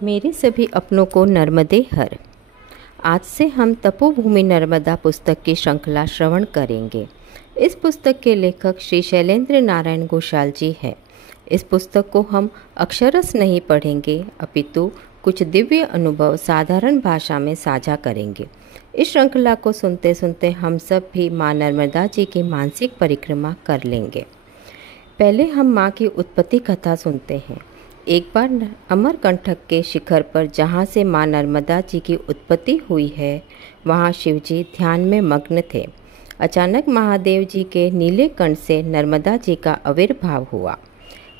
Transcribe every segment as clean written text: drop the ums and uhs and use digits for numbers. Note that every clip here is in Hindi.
मेरे सभी अपनों को नर्मदे हर। आज से हम तपोभूमि नर्मदा पुस्तक की श्रृंखला श्रवण करेंगे। इस पुस्तक के लेखक श्री शैलेंद्र नारायण घोषाल जी हैं। इस पुस्तक को हम अक्षरश नहीं पढ़ेंगे, अपितु कुछ दिव्य अनुभव साधारण भाषा में साझा करेंगे। इस श्रृंखला को सुनते सुनते हम सब भी माँ नर्मदा जी की मानसिक परिक्रमा कर लेंगे। पहले हम माँ की उत्पत्ति कथा सुनते हैं। एक बार अमरकंटक के शिखर पर जहाँ से माँ नर्मदा जी की उत्पत्ति हुई है, वहाँ शिवजी ध्यान में मग्न थे। अचानक महादेव जी के नीले कंठ से नर्मदा जी का आविर्भाव हुआ।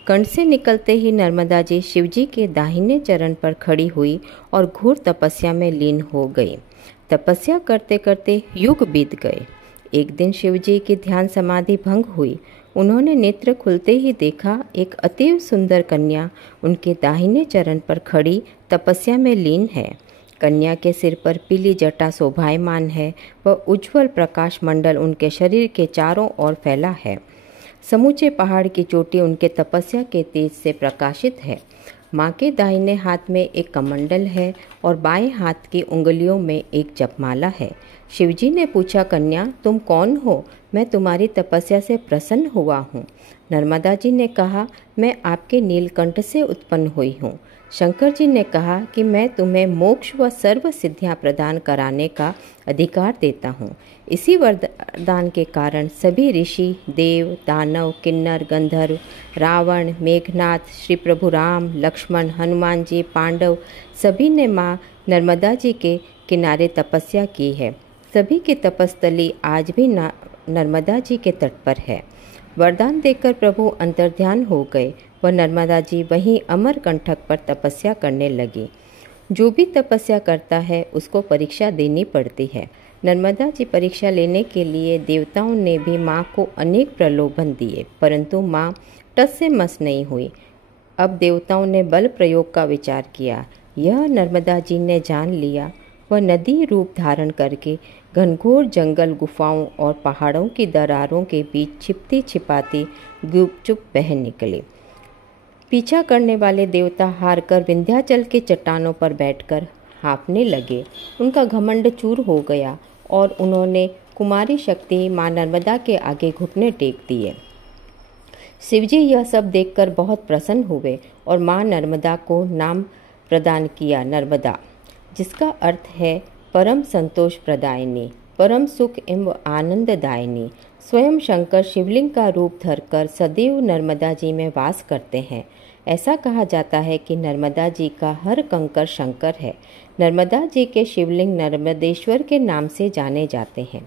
कंठ से निकलते ही नर्मदा जी शिवजी के दाहिने चरण पर खड़ी हुई और घोर तपस्या में लीन हो गई। तपस्या करते करते युग बीत गए। एक दिन शिवजी की ध्यान समाधि भंग हुई। उन्होंने नेत्र खुलते ही देखा, एक अतीव सुंदर कन्या उनके दाहिने चरण पर खड़ी तपस्या में लीन है। कन्या के सिर पर पीली जटा शोभायमान है व उज्ज्वल प्रकाश मंडल उनके शरीर के चारों ओर फैला है। समूचे पहाड़ की चोटी उनके तपस्या के तेज से प्रकाशित है। माँ के दाहिने हाथ में एक कमंडल है और बाएं हाथ की उंगलियों में एक जपमाला है। शिवजी ने पूछा, कन्या तुम कौन हो? मैं तुम्हारी तपस्या से प्रसन्न हुआ हूँ। नर्मदा जी ने कहा, मैं आपके नीलकंठ से उत्पन्न हुई हूँ। शंकर जी ने कहा कि मैं तुम्हें मोक्ष व सर्व सिद्धियाँ प्रदान कराने का अधिकार देता हूँ। इसी वरदान के कारण सभी ऋषि, देव, दानव, किन्नर, गंधर्व, रावण, मेघनाथ, श्री प्रभु राम, लक्ष्मण, हनुमान जी, पांडव सभी ने माँ नर्मदा जी के किनारे तपस्या की है। सभी की तपस्थली आज भी नर्मदा जी के तट पर है। वरदान देकर प्रभु अंतर्ध्यान हो गए व नर्मदा जी वहीं अमरकंटक पर तपस्या करने लगी। जो भी तपस्या करता है उसको परीक्षा देनी पड़ती है। नर्मदा जी परीक्षा लेने के लिए देवताओं ने भी माँ को अनेक प्रलोभन दिए, परंतु माँ टस से मस नहीं हुई। अब देवताओं ने बल प्रयोग का विचार किया। यह नर्मदा जी ने जान लिया। वह नदी रूप धारण करके घनघोर जंगल, गुफाओं और पहाड़ों की दरारों के बीच छिपती छिपाती गुपचुप बह निकली। पीछा करने वाले देवता हारकर विंध्याचल के चट्टानों पर बैठकर हाँफने लगे। उनका घमंड चूर हो गया और उन्होंने कुमारी शक्ति माँ नर्मदा के आगे घुटने टेक दिए। शिवजी यह सब देखकर बहुत प्रसन्न हुए और माँ नर्मदा को नाम प्रदान किया नर्मदा, जिसका अर्थ है परम संतोष प्रदायिनी, परम सुख एवं आनंददायिनी। स्वयं शंकर शिवलिंग का रूप धरकर सदैव नर्मदा जी में वास करते हैं। ऐसा कहा जाता है कि नर्मदा जी का हर कंकर शंकर है। नर्मदा जी के शिवलिंग नर्मदेश्वर के नाम से जाने जाते हैं।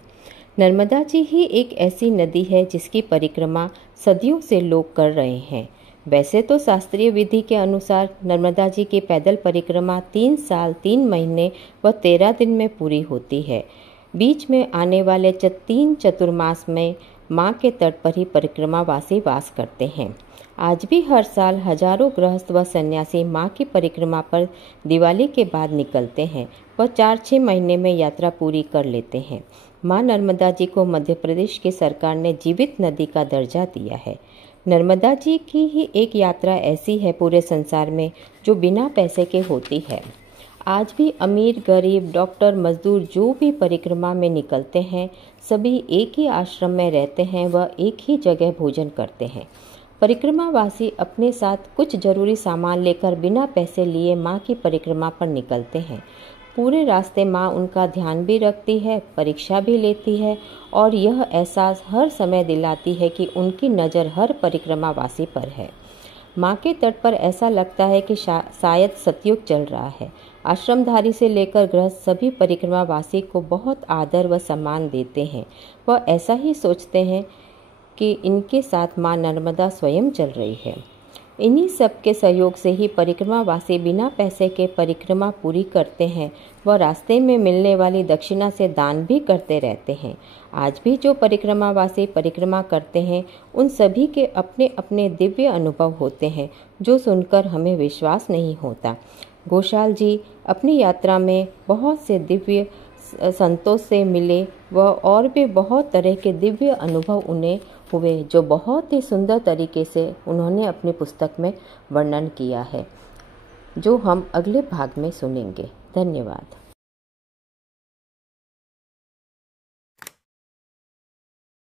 नर्मदा जी ही एक ऐसी नदी है जिसकी परिक्रमा सदियों से लोग कर रहे हैं। वैसे तो शास्त्रीय विधि के अनुसार नर्मदा जी की पैदल परिक्रमा 3 साल 3 महीने व 13 दिन में पूरी होती है। बीच में आने वाले 3 चतुर्मास में माँ के तट पर ही परिक्रमावासी वास करते हैं। आज भी हर साल हजारों गृहस्थ व सन्यासी माँ की परिक्रमा पर दिवाली के बाद निकलते हैं। वह 4-6 महीने में यात्रा पूरी कर लेते हैं। माँ नर्मदा जी को मध्य प्रदेश की सरकार ने जीवित नदी का दर्जा दिया है। नर्मदा जी की ही एक यात्रा ऐसी है पूरे संसार में जो बिना पैसे के होती है। आज भी अमीर, गरीब, डॉक्टर, मजदूर जो भी परिक्रमा में निकलते हैं, सभी एक ही आश्रम में रहते हैं व एक ही जगह भोजन करते हैं। परिक्रमावासी अपने साथ कुछ जरूरी सामान लेकर बिना पैसे लिए माँ की परिक्रमा पर निकलते हैं। पूरे रास्ते माँ उनका ध्यान भी रखती है, परीक्षा भी लेती है और यह एहसास हर समय दिलाती है कि उनकी नज़र हर परिक्रमावासी पर है। माँ के तट पर ऐसा लगता है कि शायद सतयुग चल रहा है। आश्रमधारी से लेकर गृहस्थ सभी परिक्रमावासी को बहुत आदर व सम्मान देते हैं। वह ऐसा ही सोचते हैं कि इनके साथ माँ नर्मदा स्वयं चल रही है। इन्हीं सब के सहयोग से ही परिक्रमावासी बिना पैसे के परिक्रमा पूरी करते हैं व रास्ते में मिलने वाली दक्षिणा से दान भी करते रहते हैं। आज भी जो परिक्रमावासी परिक्रमा करते हैं उन सभी के अपने अपने दिव्य अनुभव होते हैं, जो सुनकर हमें विश्वास नहीं होता। घोषाल जी अपनी यात्रा में बहुत से दिव्य संतों से मिले व और भी बहुत तरह के दिव्य अनुभव उन्हें हुए, जो बहुत ही सुंदर तरीके से उन्होंने अपनी पुस्तक में वर्णन किया है। जो हम अगले भाग में सुनेंगे। धन्यवाद।